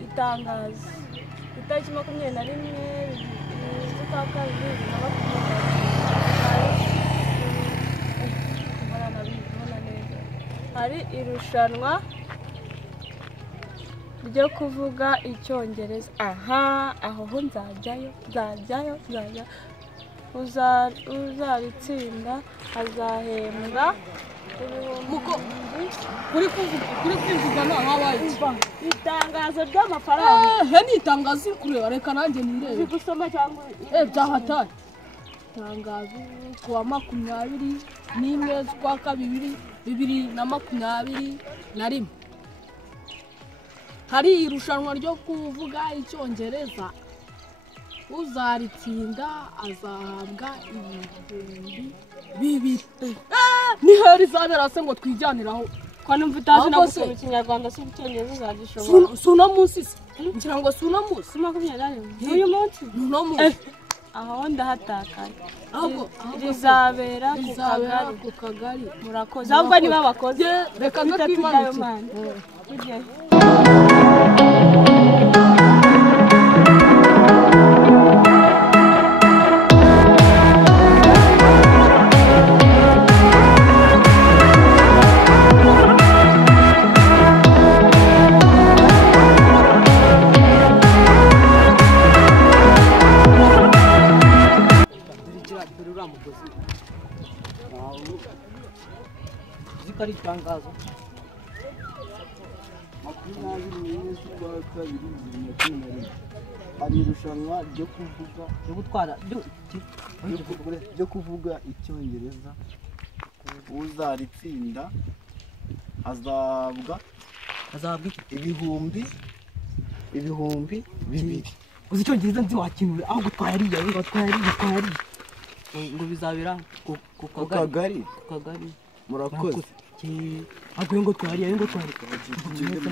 Itangazo itariki 21 z'ukwa kabiri hari irushanwa ryo kuvuga Icyongereza. Aho nzajyayo uzaritsinda azahembwa kuri kwivuga nta habaye itangazo ry'amafaranga. Ni itangazo uri kureba, reka nanjye nirebe gusoma cyangwa byahatari. Itangazo kuwa 21 z'ukwa kabiri 2021 hari irushanwa ryo kuvuga Icyongereza, uzaritsinda azahabwa 2,000. Niho rizabera se ngo twijyaniraho ko numva utazi no gusoma Ikinyarwanda se Icyongereza uzagishobora. Suna munsi ngira ngo suna munsi 21 uyu munsi no munsi aho ndahatakaye. ahubwo rizabera ku kagari. Murakoze ahubwo niba abakoze reka twimane tujye. Zikari itangazo 21 z'ukwa kabiri 2021 hari irushanwa ryo kuvuga ryo kuvuga Icyongereza, uzaritsinda azabwa ibihumbi 2,000. uzi Icyongereza nzi wakinure aho gutwariye ngo bizabera ku kagari. Murakoze agwe ngo twariye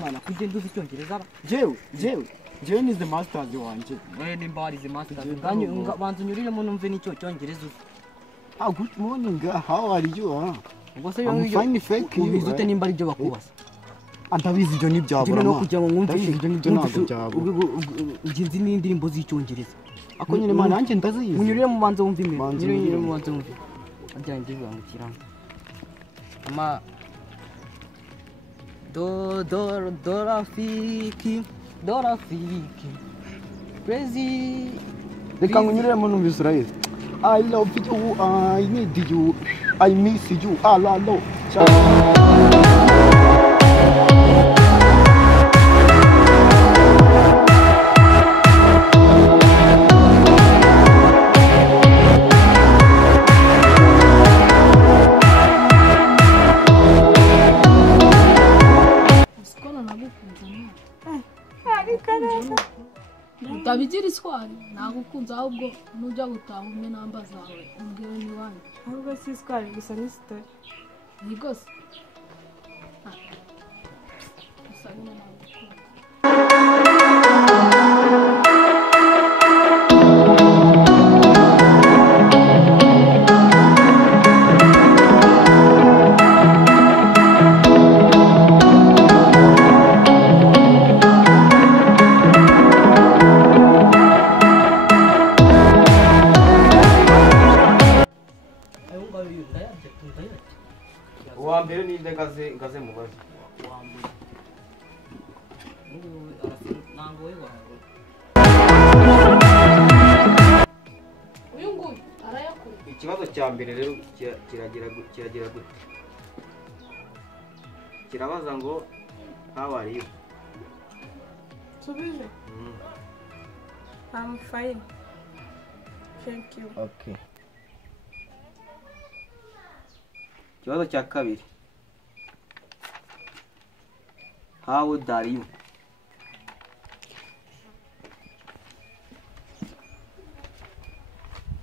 mwana kugenda uzi Icyongereza. jewe ni the masters wanje. Nimba warize masters banza unyuriremo numve n'icyo Cyongereza uzi. Good morning, how are you? Ubwo se I'm fine, thank you. ubizi ute nimba ari byo bakubaza? Ndabizi ibyo n'ibyabura no kugira ngo mwumvishe ibyo ntabwo byabura. Ugenzi n'indirimbo z'Icyongereza ako nyine mana nanjye ndazizi. munyurire mu banza wumve imwe munyurire mu banza wumve ajyanye ndibangukira ama dorafiki crazy. Reka ngunyuremo numva Israel. I love you, I need you, I miss you, alalo. Ndabigira iswari nagukunze, ahubwo nujya gutaha umwe namba zawe umbwire ni wanyu. Ahubwo si iswari gusa ni story. Ni gose gusa nyine nagukunze. Uwambere ni ngaze mubaze. Uyu nguyu arayakura. Ikibazo cya mbere rero kiragira gute? Kirabaza ngo how are you? Subize. I'm fine. Thank you. Okay. Ikibazo cya kabiri. How old are you?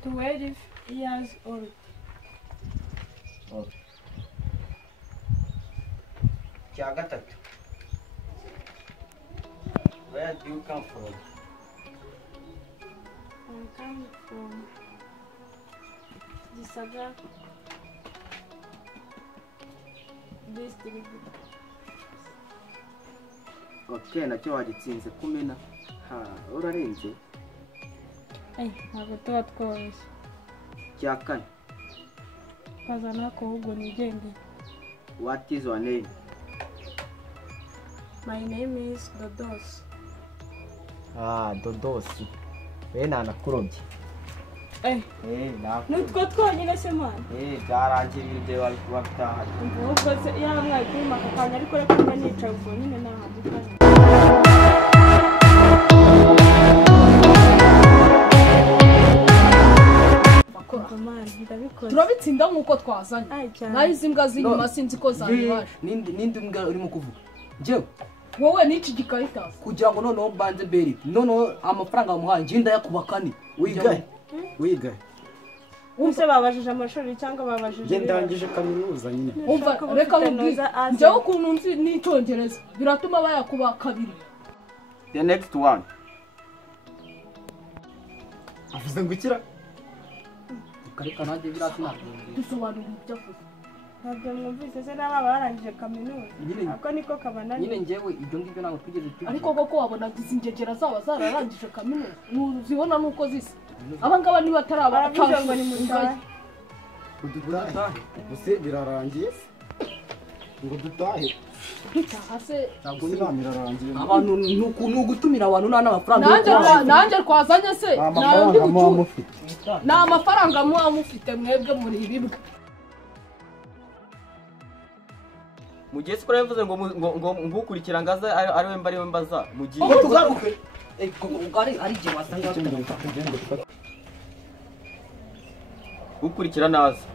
12 years old. Okay. Cya gatatu. Where do you come from? I'm coming from Gisagara district. Okay, nacyo wagitsinze kumena. Urarenze. Ntabwo tuba tworoshye. Cya kane. Kazana ko ahubwo nigende. What is your name? My name is Dodos. Dodosi. Nanakurobye. Nutwo twonyine se mwana. Byarangiye ibyo wari kubataha. Ubwo se yaramwaye kuri makakanya ariko reka mba nicaye ubwo nyine nahamukanye. turabitsinda nk'uko twazanye naho izi mbwa z'inyuma sinzi ko zabibasha. Nindi mbwa urimo kuvuga njyewe wowe n'iki gikarita kugira ngo noneho mbanze beri noneho amafaranga bamuhaye njye ndayakubakane wiga Use babajije amashuri cyangwa babajije njye ndangije kaminuza nyine. umva reka mubwize njyewe ukuntu nzi n'icyongereza biratuma bayakuba kabiri. The next one. Avuze ngo ikira kareka nanjye biratina dusobanura ibyo avuze. ntabyo mwumvise se n'aba barangije kaminuza ako niko kabanani. nyine njyewe ibyo ngibyo ntabwo twigeze tubivuga. ariko koko wabona izi ngegera zaba zararangije kaminuza ntuzibona nuko zisa. abangaba niba atari baravuze ngo ni mutahe. Use birarangiye ngo dutahe. dutaha se Ntabwo birarangiye. Abantu ni ugutumira abantu nta n'amafaranga. nanjye twazanye se nayo ndi gutura. Ni amafaranga muba mufite mwebwe muri ibibwa. Mugiye sikora yavuze ngo ngukurikira ngaza ari we mbari we mbaza mugiye. tugaruke ari je wasanga Ukurikira naza.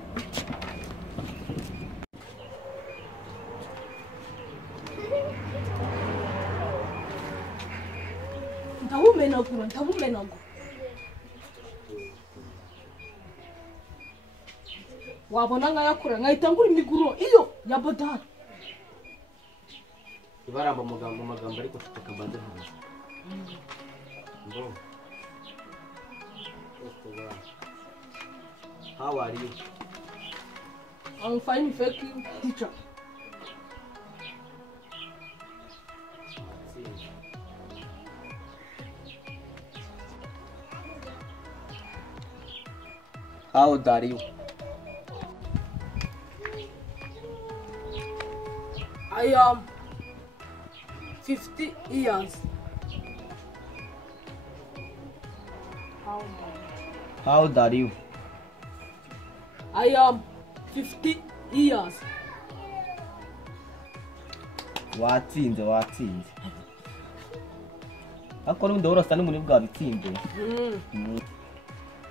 ndabumenagura wabona nkayakura nkahita ngura imiguro iyo ya bodari. Ibaramba mu magambo ariko tukabanze neza. Ngo. How are you? I'm fine, thank you, teacher. How old are you? I am 50 years. How old are you? I am 50 years. Watsinze. Ako n'undi urasa n'umuntu bwa bitsinze.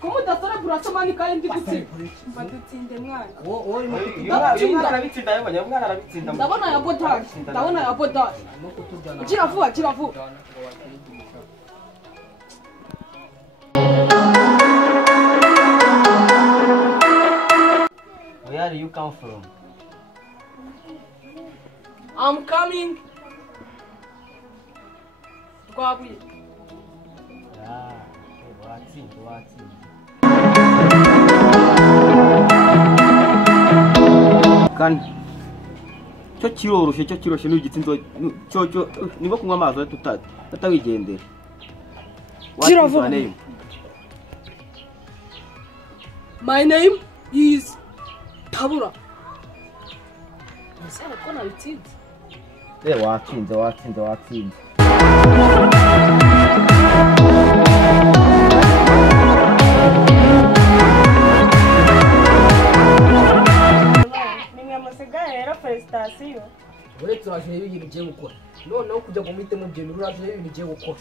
Ko mudasore burasoma ni kandi ndi gutsinda. Badutsinde mwana. Mwana arabitsinda yabonye mwana arabitsinda. Ndabona ya bodari. Kira vuba. Where do you come from? I'm coming. Kwabuye. Watsinze. Kane. Cyo kiroroshye n'igitsinzo cyo niba kunywa amazi tutawigendera. Kiravuga. My name is Tabura. Nasema ko nabitsinze. Watsinze. Nimwe musigaye rero felicitation. Ure turaje ibintu ugiye gukora noneho kujya ngo muhite mugenda uraje ibintu ugiye gukora.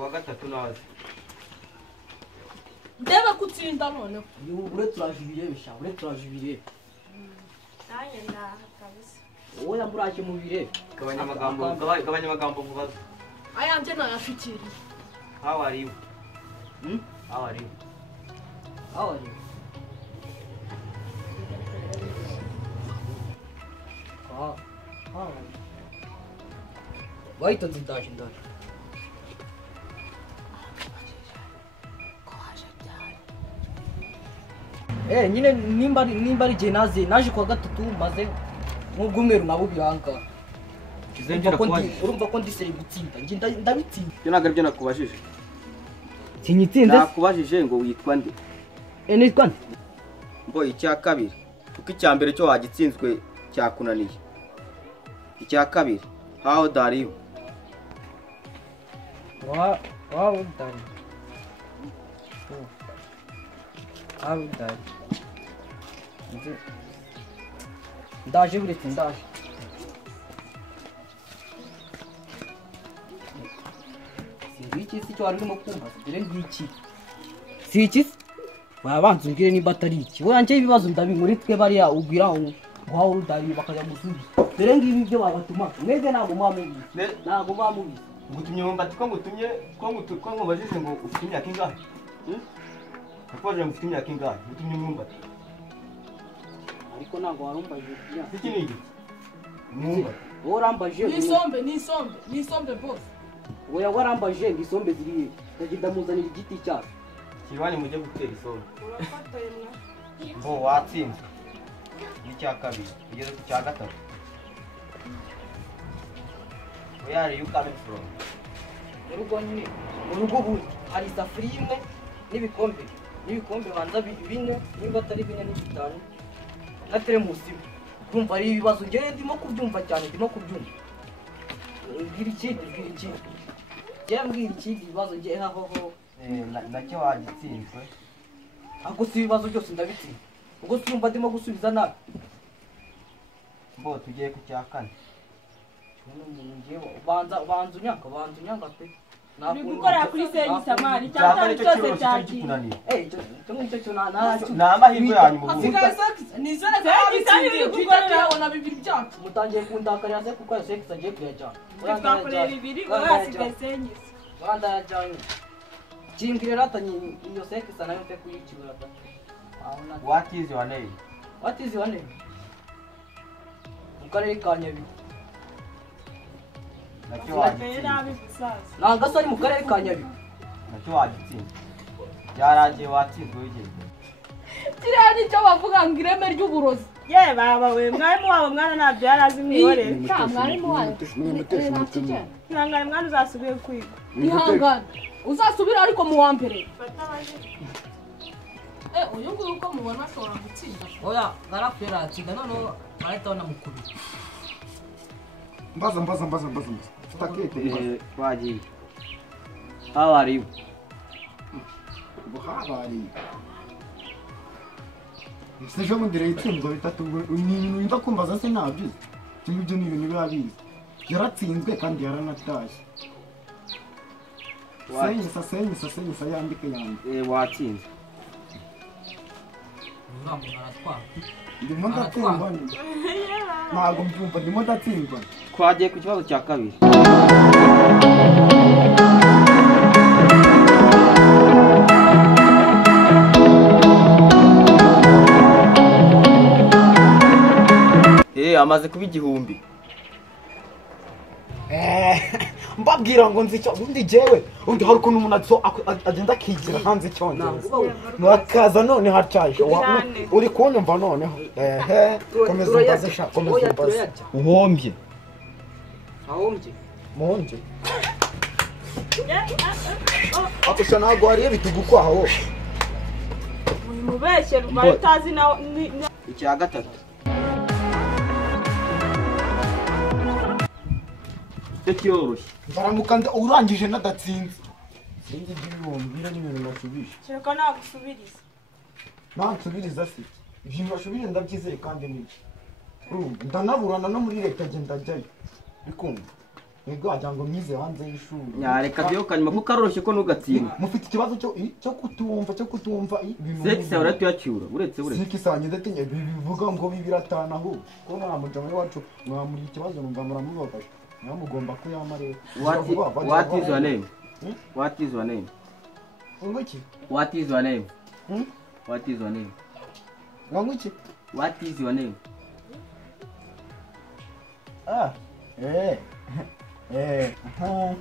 Wa gatatu nazi. Ndeba kutsinda none. Ure turaje ibirebe. Nanjye ndaha kabisa. Wowe yamburaje mu birebe. Gabanya amagambo vubaza. Ayanje nayashikiriye. How are you? How are you? How are you? How are you? Wahita ndaje. Nyine nimba ari igihe naje kuwa gatatu maze nk'ubwumweru nabo biranga. Urumva ko ndiseri gutsinda njye ndabitsinda. Byo ntabwo aribyo nakubajije. Sinyitsinze? Nakubajije ngo witwa nde? Nitwa nde? Mbo icya kabiri. Kuko icya mbere cyo wagitsinzwe cyakunaniye. Icya kabiri. How old are you? How old are you? How old are you? Ndaje buretse ndaje. Iki si cyo warimo kumva dore ngiki. Si iki? Wabanza umbwire niba atari iki. Wowe anje ibibazo ndabimuri twe bariya ubwira ngo how old are you bakajya gusubiza. Dore ngibi byo babatuma. Mwege ntabwo mwamubizi. Ntabwo mwamubizi. Ngutumye Mwumbati ko nkubajije ngo ufite imyaka ingahe? Nakubajije ngo ufite imyaka ingahe? Ngutumye Mwumbati. Ariko ntabwo warumbaje imyaka. Iki ni iki? Mwumbati. Wowe urambaje. Nisombe boss. Oya warambaje ngo isombe ziri ndagenda muzanira igiti cyacu. Kirwanye mujye gutera isombe. Mbo watsinze. N'icya kabiri. Ugeze ku cya gatatu. Where are you coming from? Urugo nyine. Urugo bundi hari isafuriya imwe n'ibikombe banza bine nimba atari bine n'itanu. Na teremusi. Kumva ari ibibazo ngere ndimo kubyumva cyane ndimo kubyumva. Mbwira iki? Mbwira iki ibibazo ngiye haho. Nacyo wagitsinzwe. Ako si ibibazo byose ndabitsinda. Ubwo twumva ndimo gusubiza nabi. Mbo tugiye ku cya kane. Banza unyanga pe. Uri gukora kuri sengi samari cyangwa cyose cyagiye. Cyo cyo naracu. Ni amahirwe yanyu mu bundi. Nizere ko abitsindiye gukora na bibiri byacu. Mutangiye kundakarira se kuko sex agiye kuyajyana. Twakorera ibiri urasigaye sengi. Rwanda yajyanye. Kingire ratanye iyo sex nayo mpe kuyikibura ta. What is your name? What is your name? Mukarere ka Nyabihu. Nacyo wagitsinzwe. Nanga sari mu karere ka Nyabihu. Nacyo wagitsinzwe. Byarangiye watsinzwe wigeze. Kiriya nicyo bavuga ngo ireme ry'uburozi. Ye baba we mwarimu wabo mwana ntabyo yarazi mwihorere. Mwarimu wayo. Ihangane mwana uzasubiye kwiga. Ihangane. Uzasubira ariko mu wa mbere. Uyu nguyu uko mubona ashobora gutsinda. Oya narapera atsinda none barahita banamukubira. Mbaza. Futakete. Twagiye. How are you? Buhabari. Sejo mundire itsinzwe bitatu ni ibintu kumbaza se nabyo. Ibyo ni ibintu biba bizi. Yaratsinzwe kandi yaranatashye. Senyisa yandike yanjye. Watsinzwe. Ntabwo naratwara. Ndimo ndatsindwa. Ntabwo mbyumva ndimo ndatsindwa. Twagiye ku kibazo cya kabiri. Amaze kuba igihumbi. Mbabwira ngo nzi cyo undi jewe undi hari ukuntu umuntu agenda akigira hanze cyongereza mwakaza none hacaje uri kunyumva noneho komeza umbaze sha komeza umbaze Uhombye. Ahombye. Muhombye akusha ntabwo hariyo bitugu kwaho Mubeshye rwaye utazi na Icya gatatu. Cyoroshye. baramuka urangije nadatsinze sinzi ibyombira n'ibintu nasubije Shaka nagusubiriza. nansubiriza se ibyo nasubije ndabyizeye kandi niki ndanaburana no muri leta agenda ajyayo bikumva nibwo wagira ngo myize hanze y'ishuri Nyareka byo kanyuma kuko aroroshye ko nugatsinda. mufite ikibazo cyo kutumva Sex yawe tuyacura uretse. Siki sanye ndatinye bivuga ngo bibiratana aho ko mwamujama wacu mwamuri ikibazo numva muramubafasha mwamugomba kuyama rero What is your name? What is your name? Unguki? What is your name? Hmm? What is your name? Unguki? What is your name? Ah. Aha.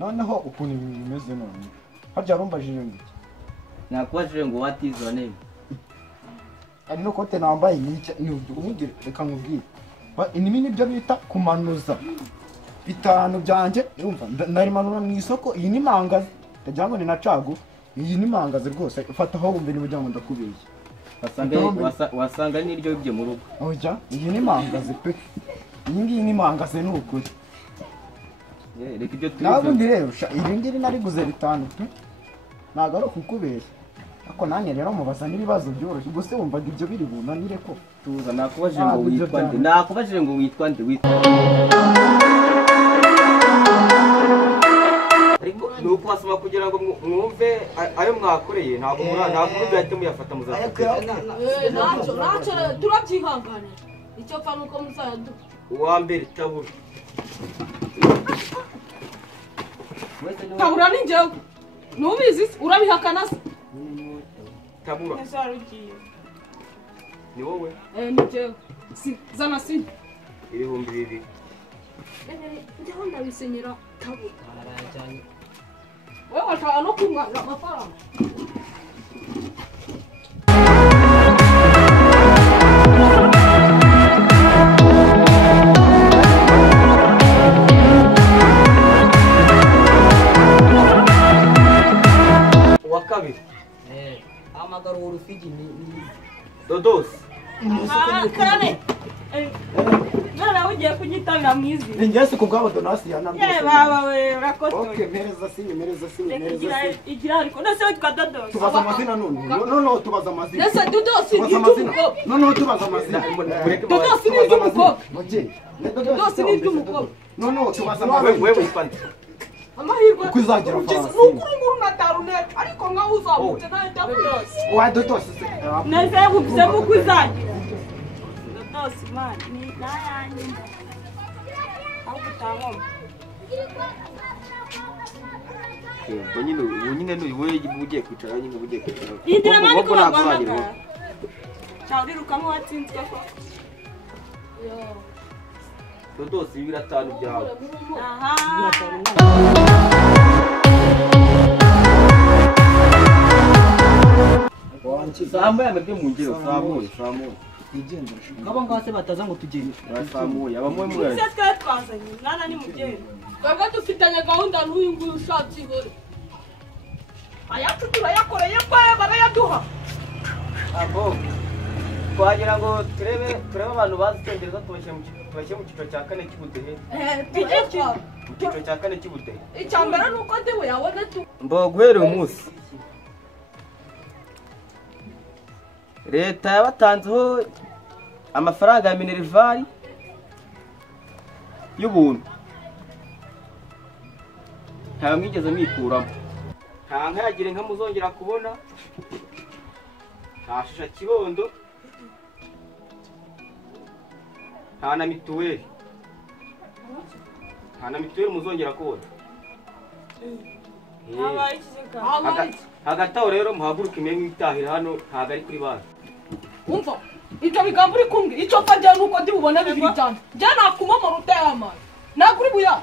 Noneho ukuntu ibintu bimeze none. Harya rumbajije ngo Nakubajije ngo what is your name? ari no kote nambaye ni ubugire reka nkubwire. Inimi nibyo bita kumanuza. Bitanu byanje yumva ndarimanura mu isoko iyi ni mangazi. Ndagira ngo ni na cagu. Iyi ni mangazi rwose ufata aho wumve niba cyangwa ndakubeshya. Wasanga n'iryo bye mu rugo. Oja, iyi ni mangazi pe. Iyi ngiyi ni mangazi ni ukuri. Reka ibyo Ntabwo ndireba ibi ngiri nariguze bitanu pe. Ntabwo ari ukukubeshya. Ako nanjye rero mubaza n'ibibazo byoroshye. Gusa wumvaga ibyo biri bunanire ko. tuza nakubajije ngo witwa nde? Nakubajije ngo witwa nde? Ariko ni ukubasoma kugira ngo mwumve ayo mwakoreye ntabwo mugahita muyafata muzafata. ntacyo turabyihanganira icyo pfa nuko muzayaduha Uwa mbere Tabura. Tabura ni njyewe ntubizi se urabihakana se Tabura Ese warugiye. ni wowe. ni njyewe zana si 2,000. njyewe ndabisenyera Tabura wowe washaka no kumwaza amafaranga Uwa kabiri Hamagara uwo Rufigi ni Dodos. Karame. None ugiye kunyitabira mwizi. Ninjye se kubwabo donasi na Ye baba we urakoze. Okay, mereza sinye. Igira ariko ndase witwa Dodos. Tubaza amazina none. No, tubaza amazina. Nese Dodosi Tubaza amazina. No, tubaza amazina. Dodosi ni iby'umukobwa Oje. Dodosi ni iby'umukobwa No, tubaza amazina. Wewe witwa nde? amahirwe Uko uzagira ugeze farasi. n'ukuri nguru natarunete ariko nkaho uzamutse ntahita Dodos. Wa dodosi. Nese gupse mu kwizagira. Dodos man ni nayanye. Aho gutangoma. Ubwo nyine wewe ugiye kwicara nyine ugiye kwicara. Indira mani ko Ubwo bagwanaga. Cyawurirukamo watsinzwe ko. Dodos 5,000 byawe. Aha. Samuye amebye mu ngiro samuye. Ngabo ngase bataza ngo tugende. Samuye abamwe muri. Ese twe twazanye mwana ni mubyeyi. twebwe dufitanye gahunda n'uyu nguyu ushatse ibore ayacu turayakoreye kwe barayaduha Abo. Twagira ngo turebe abantu bazi icyongereza tubashyire mu cyiciro cya 4 cy'ubudehe. tuyatwara Mu cyiciro cya 4 cy'ubudehe. icya mbere ni uko ndi buyabone tu Mbo guhera uyu munsi leta yabatanzeho amafaranga ya minervari y'ubuntu nta mwigeze mwikuramo nta nkayagire nka muzongera kubona nta shisha kibondo nta na mituweli muzongera kubona. Habaye ikizega. Hagati aho rero muhaguruke imwe mwitahira hano ntabwo ari kuri banki. umva ibyo bigambo uri kumbwira icyo mfa njyewe nuko ndi bubone bibiri cyane njye nakumomora uteye amazi nakuri buya